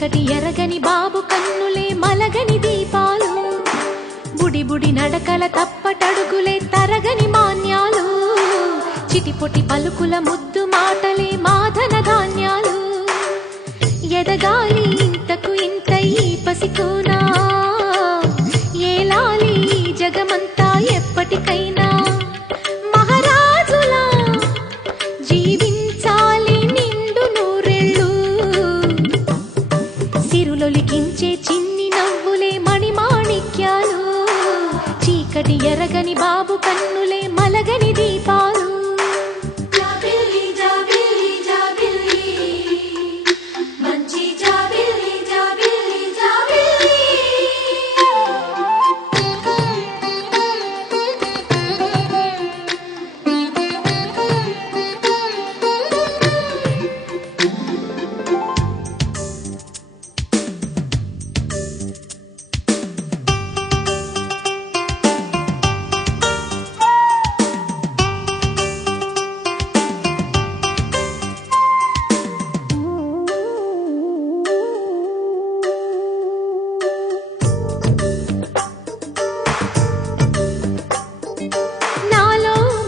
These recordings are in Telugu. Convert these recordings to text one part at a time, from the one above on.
చీకటి ఎరగని బాబు కన్నులే మలగని దీపాలు, బుడి బుడి నడకల తప్పటడుగులే తరగని మాన్యాలు, చిటిపొటి పలుకుల ముద్దు మాటలే మాధన ధాన్యాలు. ఎదగాలి ఇంతకు ఇంత ఈ పసికోనా, ఏలాలి జగమంతా ఎప్పటికైనా, మహారాజులా జీవించాలి నిండు నూరెళ్ళు. సిరులొలికించే చిన్ని నవ్వులే మణిమాణిక్యాలు, చీకటి ఎరగని బాబు కన్నులే మలగని దీపాలు.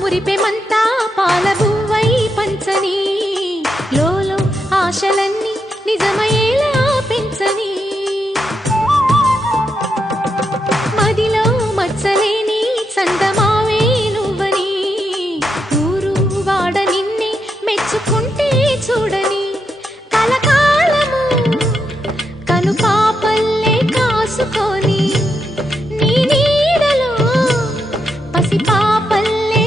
మురిపెమంతా పాలబువ్వై పంచని, లోలో ఆశలన్నీ నిజమయ్యేలా పెంచని, మదిలో మచ్చలేని చందమావే నువ్వని, ఊరు వాడ నిన్నే మెచ్చుకుంటే చూడని, కలకాలము కను పాపల్లే కాసుకొని, నీ నీడలో పసిపాపల్లే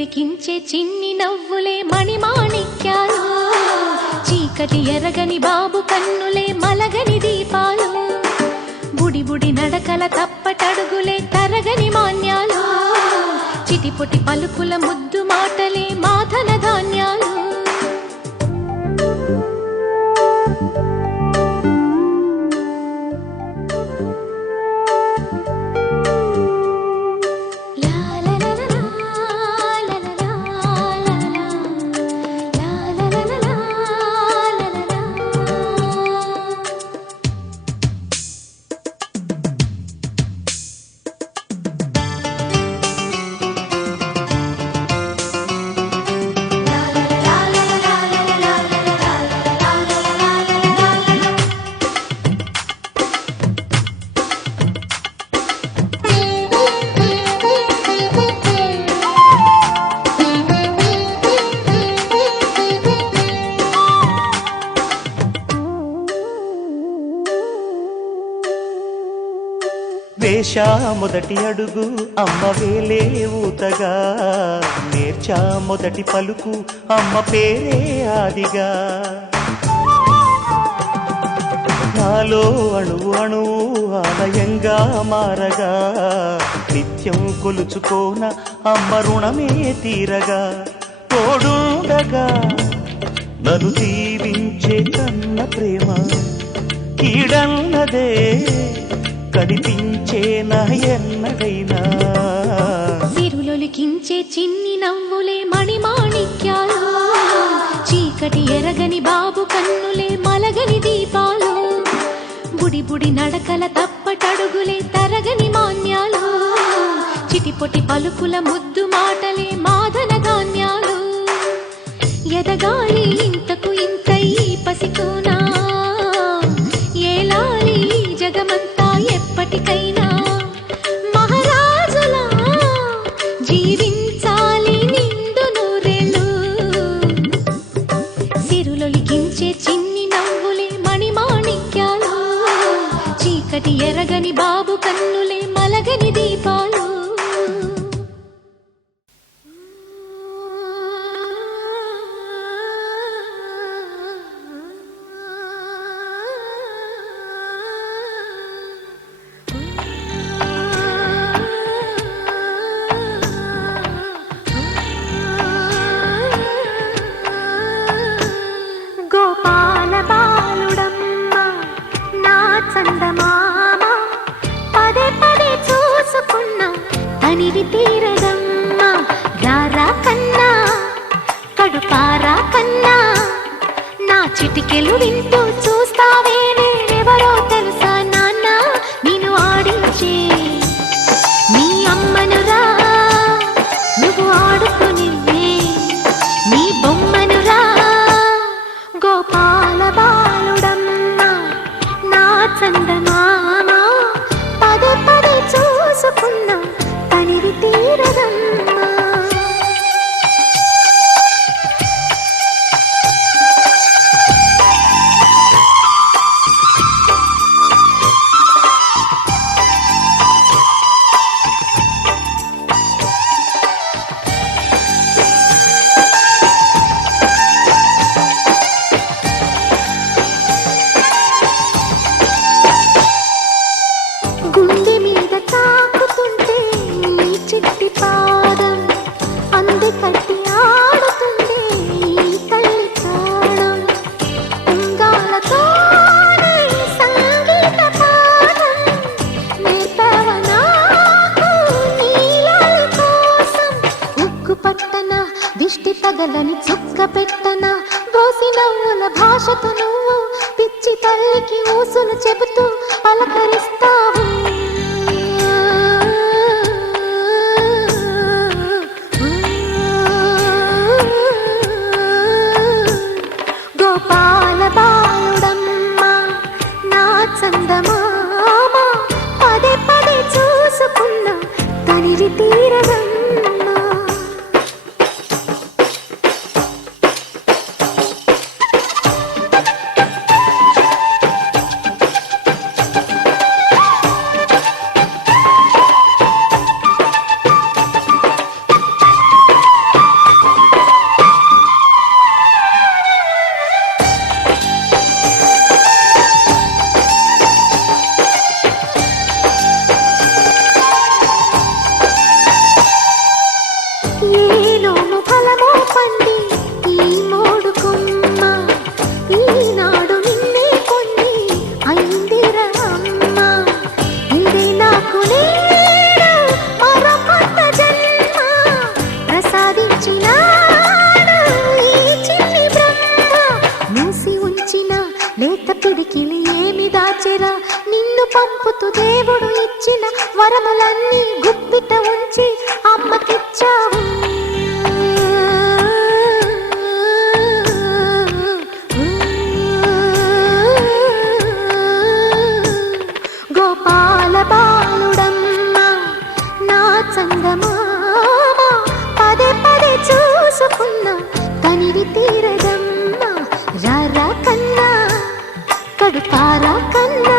లిఖించే చిన్ని నవ్వులే మణిమాణిక్యాలు, చీకటి ఎరగని బాబు కన్నులే మలగని దీపాలు, బుడి బుడి నడకల తప్పటడుగులే తరగని మాన్యాలు, చిటిపొటి పలుకుల ముద్దు మాటలే మాధన ధాన్యాలు. వేశా మొదటి అడుగు అమ్మ వేలే ఊతగా, నేర్చా మొదటి పలుకు అమ్మ పేరే ఆదిగా, నాలో అణువు అణువు ఆలయంగా మారగా, నిత్యం కొలుచుకోన అమ్మ రుణమే తీరగా, తోడుండగా నన్ను దీవించే కన్న ప్రేమ కీడన్నదే కనిపించేనా ఎన్నడైనా. సిరులొలికించే చిన్ని నవ్వులే మణిమాణిక్యాలు, చీకటి ఎరగని బాబు కన్నులే మలగని దీపాలు, బుడి బుడి నడకల తప్పటడుగులే తరగని మాన్యాలు, చిటిపొటి పలుకుల ముద్దు మాటలే మాధన ధాన్యాలు. ఎదగాలి ఇంతకు ఇంత ఈ పసికోనా, ఏలాలి జగమంతా ఎప్పటికైనా, మహారాజులా జీవించాలి నిండు నూరెళ్ళు. సిరులొలికించే చిన్ని నవ్వులే మణిమాణిక్యాలు, చీకటి ఎరగని బాబు కన్నులే మలగని దీపాలు. చిటికెలు వింటూ చూస్తావే నేనెవరో తెలుసా నాన్న నిన్ను ఆడించే నీ అమ్మనురా నువ్వు ఆడుకుని నీ బొమ్మనురా గోపాల బాలుడమ్మ నా చందమామ పదే పదే చూసుకున్నా తనివి తీరదమ్మా గుండె మీద తాకుతుంటే నీ చిట్టి పాదం అంది కట్టి ఆడుతుండే ఈ తల్లి ప్రాణం ఉంగాలతోనే సంగీత పాఠం నేర్పవ నాకు నీలాల కోసం ఉక్కు పట్టన దిష్టి తగలని చుక్క పెట్టన దోసి నవ్వుల భాషతో నువ్వు పిచ్చి తల్లికి ఊసులు చెబుతూ పలకరిస్తావు గోపాల బాలుడమ్మ నా చందమామ పదే పదే చూసుకున్నా తనివి తీరదమ్మా ఏలోను ఫలమో పండి ఈ మోడు కొమ్మ ఈనాడు నిన్నే కొన్ని అయిందిరా అమ్మ ఇదే నాకు నేను మరో కొత్త జన్మ ప్రసాదించినాడు ఈ చిన్ని బ్రహ్మ మూసి ఉంచిన లేత పిడికిలి ఏమి దాచెరా నిన్ను పంపుతూ దేవుడు ఇచ్చిన వరములన్నీ గుప్పిట ఉంచి అమ్మకిచ్చావు గోపాల బాలుడమ్మ నా చందమామ పదే పదే చూసుకున్నా తనివి తీరదమ్మా రారా కన్నా కడుపారా కన్నా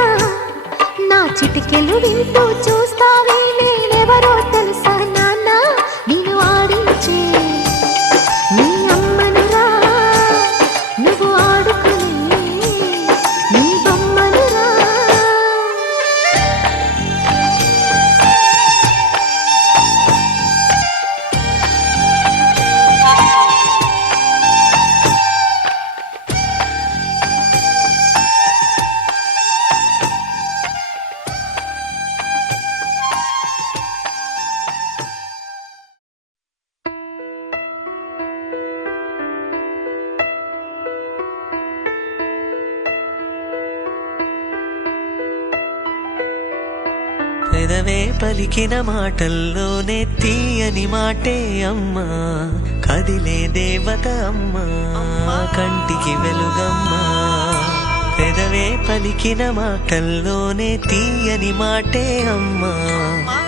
నా చిటికెలు వింటూ చూస్తావే నేనెవరో తెలుసా నాన్న నిన్ను ఆడించే నీ అమ్మనురా నువ్వు ఆడుకునే నీ బొమ్మనురా పెదవే పలికిన మాటల్లోనే తీయని మాటే అమ్మా కదిలే దేవత అమ్మా కంటికి వెలుగమ్మా పెదవే పలికిన మాటల్లోనే తీయని మాటే అమ్మా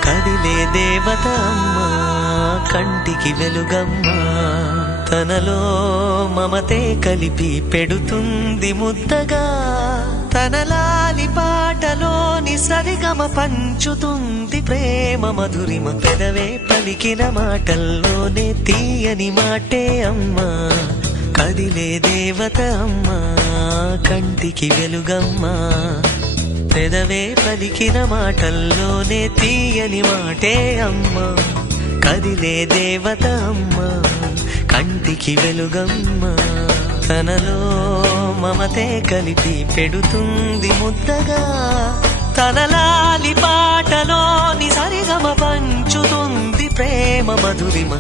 కదిలే దేవత అమ్మా కంటికి వెలుగమ్మా తనలో మమతే కలిపి పెడుతుంది ముద్దగా తనలాలి పాటలోని సరిగమ పంచుతుంది ప్రేమ మధురిమ పెదవే పలికిన మాటల్లోనే తీయని మాటే అమ్మా కదిలే దేవత అమ్మా కంటికి వెలుగమ్మా పెదవే పలికిన మాటల్లోనే తీయని మాటే అమ్మా కదిలే దేవత అమ్మా కంటికి వెలుగమ్మా తనలో మమతే కలిపి పెడుతుంది ముద్దగా తనలాలి పాటలోని సరిగమ పంచుతుంది ప్రేమ మధురిమ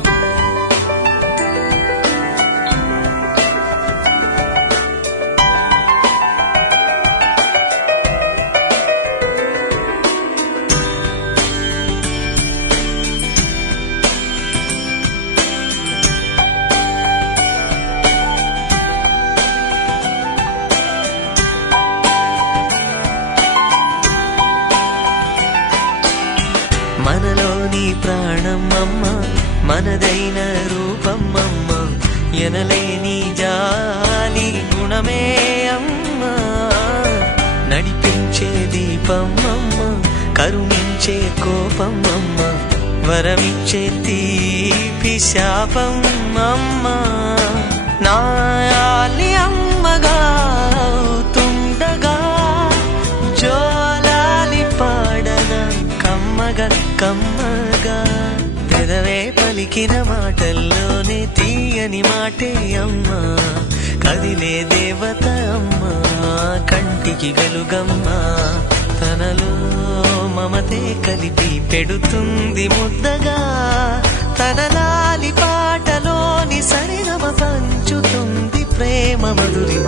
మనదైన రూపం అమ్మ, ఎనలేని జాలి గుణమే అమ్మ. నడిపించే దీపం అమ్మ, కరుణించే కోపం అమ్మ, వరమిచ్చే తీపి శాపం అమ్మ. నాయాలి అమ్మగా అవుతుండగా జోలాలి పాడన కమ్మగా కమ్మగా. పెదవే పలికిన మాటల్లోనే తీయని మాటే అమ్మ, కదిలే దేవత అమ్మ, కంటికి వెలుగమ్మ. తనలో మమతే కలిపి పెడుతుంది ముద్దగా, తన లాలి పాటలోని సరిగమ పంచుతుంది ప్రేమ మధురిమ.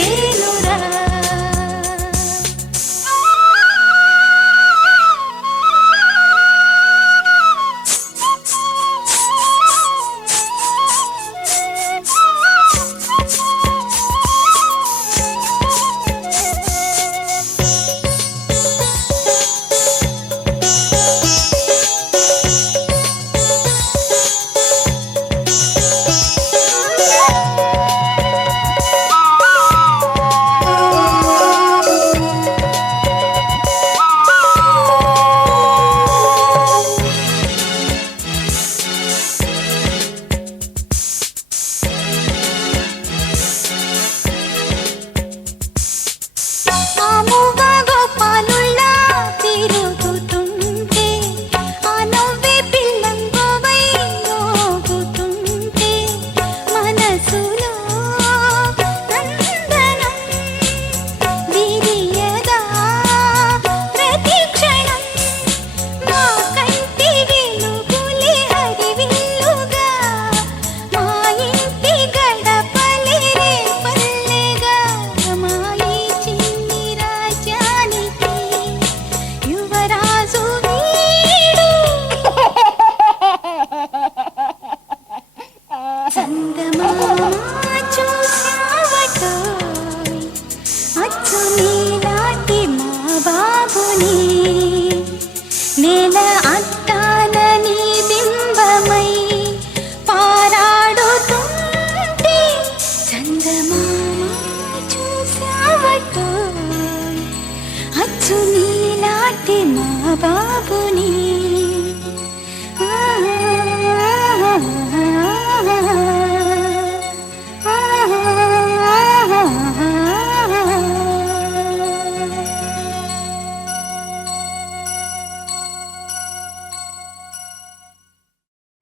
చేసేనురా.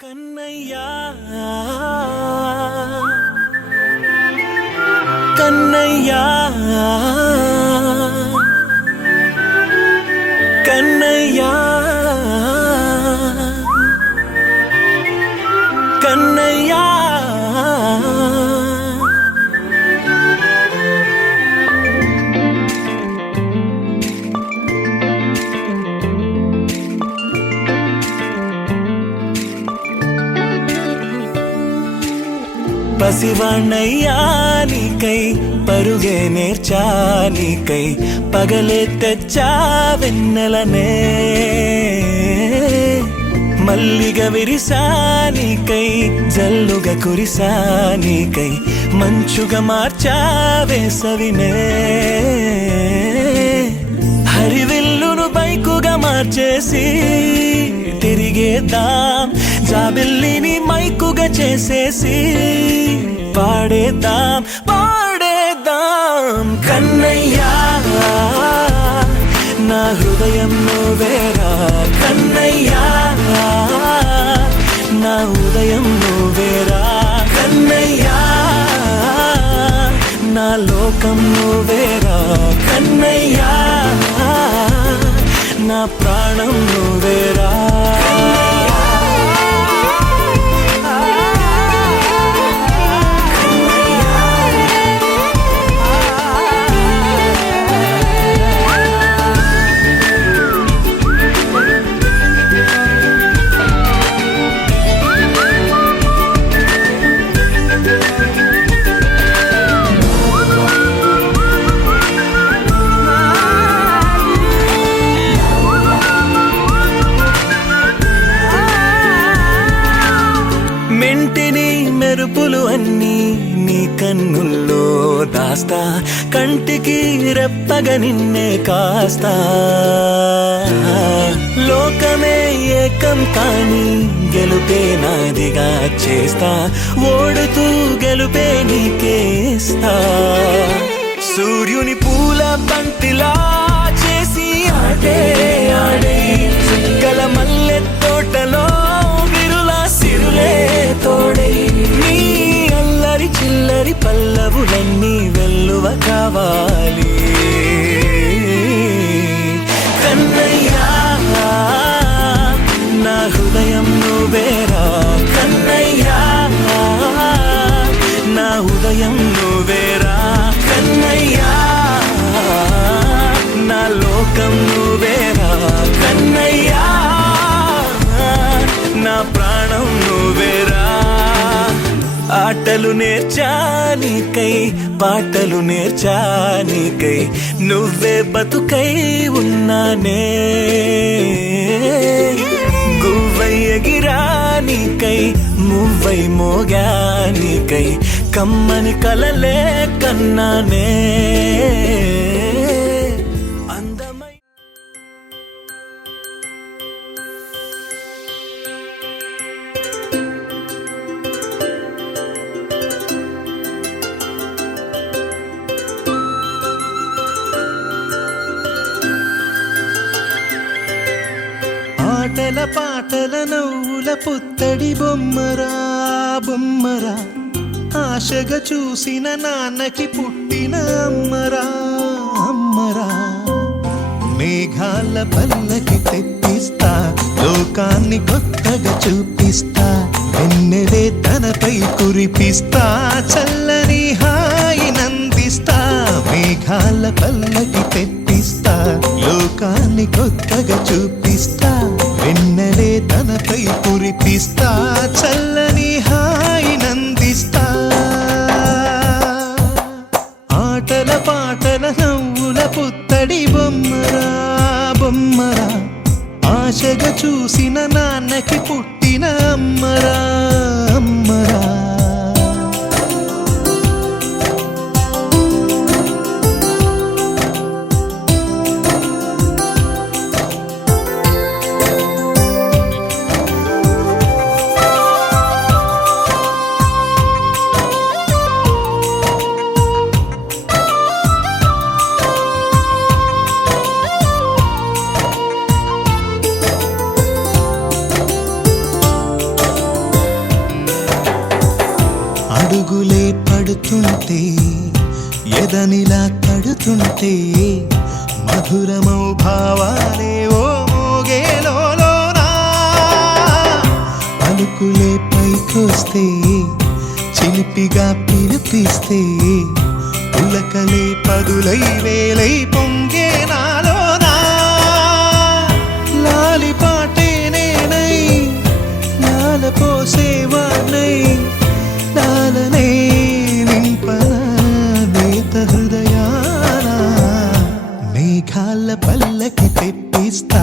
కన్నయ్యా కన్నయ్యా కన్నయ్యా కన్నయ్యా పసివాణ్ణయ్యా నీకై పరుగే నేర్చా నీకై పగలే తెచ్చా వెన్నెలనే మల్లిగ విరిసా నీకై జల్లుగా కురిసా నీకై మంచుగా మార్చా వేసవినే హరివిల్లును బైకుగా మార్చేసి తిరిగేద్దాం జాబిల్లిని మైకుగా చేసేసి పాడేద్దాం పాడేద్దాం కన్నయ్యా నా హృదయం నువ్వేరా కన్నయ్యా నా ఉదయం నువ్వేరా కన్నయ్యా నా లోకం నువ్వేరా కన్నయ్యా నా ప్రాణం నువ్వేరా మెంటిని మెరుపులు అన్నీ నీ కన్నుల్లో దాస్తా కంటికి రెప్పగా నిన్నే కాస్తా లోకమే ఏకం కాని గెలుపే నాదిగా చేస్తా ఓడుతూ గెలుపే నీకేస్తా సూర్యుని పూల బంతిలా చేసి ఆడే ఆడే చుక్కల మల్లె తోటలో సిరులే తోడై నీ అల్లరి చిల్లరి పల్లవులన్నీ వెల్లువ కావాలి కన్నయ్యా నా హృదయం నువ్వేరా కన్నయ్యా నా ఉదయం నువ్వేరా కన్నయ్యా ఆటలు నేర్చానికై పాటలు నేర్చానికై నువ్వే బతుకై ఉన్నానే గువ్వై ఎగిరానికై మువ్వై మోగానికై కమ్మని కలలే కన్నానే అందమై ఆటల పాటల నవ్వుల పుత్తడి బొమ్మరా బొమ్మరా ఆశగా చూసిన నాన్నకి పుట్టిన అమ్మరా అమ్మరా మేఘాల పల్లకి తెప్పిస్తా లోకాన్ని కొత్తగా చూపిస్తా వెన్నెలే తనపై కురిపిస్తా చల్లని హాయి నందిస్తా మేఘాల పల్లకి తెప్పిస్తా లోకాన్ని కొత్తగా చూపిస్తా వెన్నెలే తనపై కురిపిస్తా చల్లని హాయి నందిస్తా ఆటల పాటల నవ్వుల పుత్తడి బొమ్మరా బొమ్మరా ఆశగా చూసిన నాన్నకి పుట్టిన అమ్మరా అమ్మరా అడుగులే పడుతుంటే ఎదనిలా తడుతుంటే మధురమౌ భావాలే ఓ మోగేలోనా పలుకులే పైకొస్తే చిలిపిగా పిలిపిస్తే పులకలే పదులై వేలై పొంగే నాలోనా లాలి పాటే నేనై లాల పోసేవాణ్ణై లాలనే నింపన నేత హృదయాన మేఘాల పల్లకి తెప్పిస్తా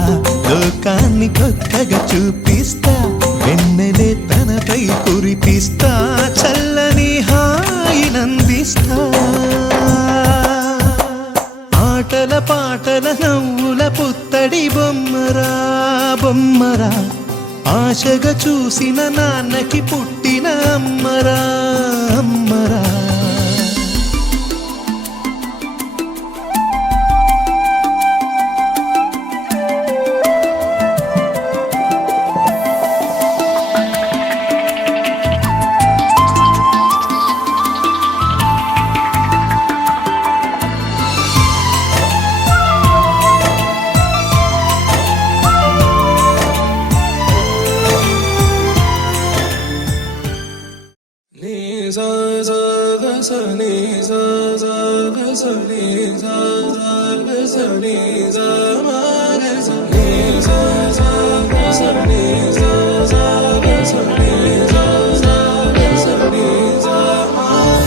లోకాన్ని కొత్తగా చూపిస్తా వెన్నెలే తనపై కురిపిస్తా చల్లని హాయి నందిస్తా ఆటల పాటల నవ్వుల పుత్తడి బొమ్మరా బొమ్మరా ఆశగా చూసిన నాన్నకి పుట్టిన అమ్మరా అమ్మరా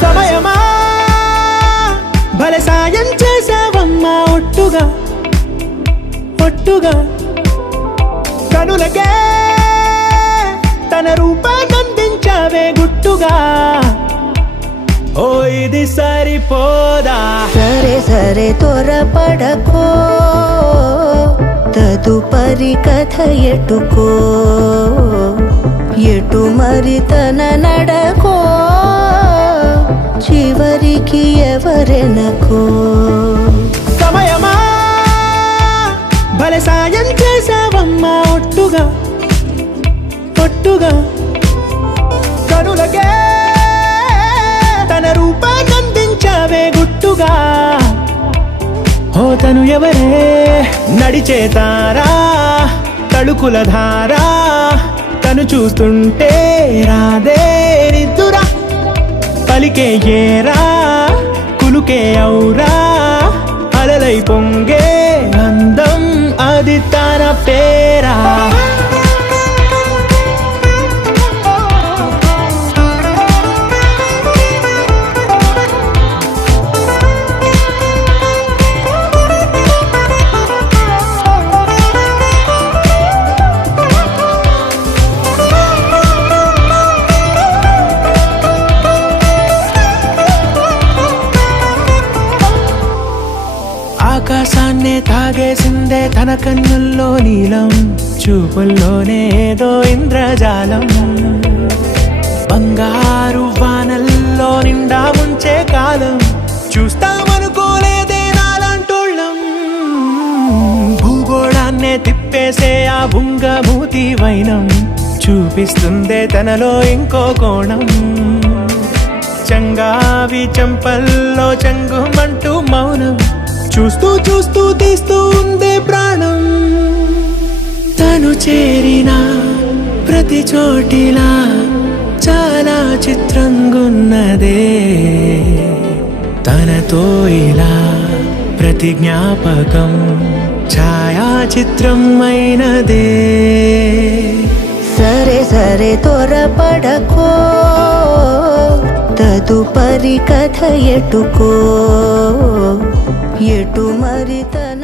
సమయమా భలే సాయం చేసావమ్మా ఒట్టుగా ఒట్టుగా కనులకే తన రూపాన్నందించావే గుట్టుగా ఓ ఇది సరిపోదా సరే సరే త్వరపడకో తదుపరి కథ ఎటుకో ఎటు మరి తన నడకో చివరికి ఎవరెనకో సమయమా భలే సాయం చేసావమ్మా ఒట్టుగా ఒట్టుగా కనులకే తన రూపాన్నందించావే గుట్టుగా ఓ తను ఎవరే నడిచే తారా తళుకుల ధారా తను చూస్తుంటే రాదే నిద్దురా పలికే ఏరా కులుకే ఔరా అలలై పొంగే అందం అది తన పేరా ఆకాశాన్నే తాగేసిందే తన కన్నుల్లో నీలం, చూపుల్లోనే ఏదో ఇంద్రజాలం. బంగారు వానల్లో నిండా ముంచే కాలం, చూస్తామనుకోలేదే నాలాంటోళ్ళం. భూగోళాన్నే తిప్పేసే ఆ బుంగమూతి వైనం, చూపిస్తుందే తనలో ఇంకో కోణం. చంగావి చెంపల్లో చెంగుమంటూ మౌనం, చూస్తూ చూస్తూ తీస్తూ ఉందే ప్రాణం. తను చేరిన ప్రతి చోటిలా చాలా చిత్రంగున్నదే, తనతో ఇలా ప్రతి జ్ఞాపకం ఛాయాచిత్రం అయినదే. సరే సరే త్వరపడకో, తదుపరి కథ ఎటుకో, ఎటు మరి తన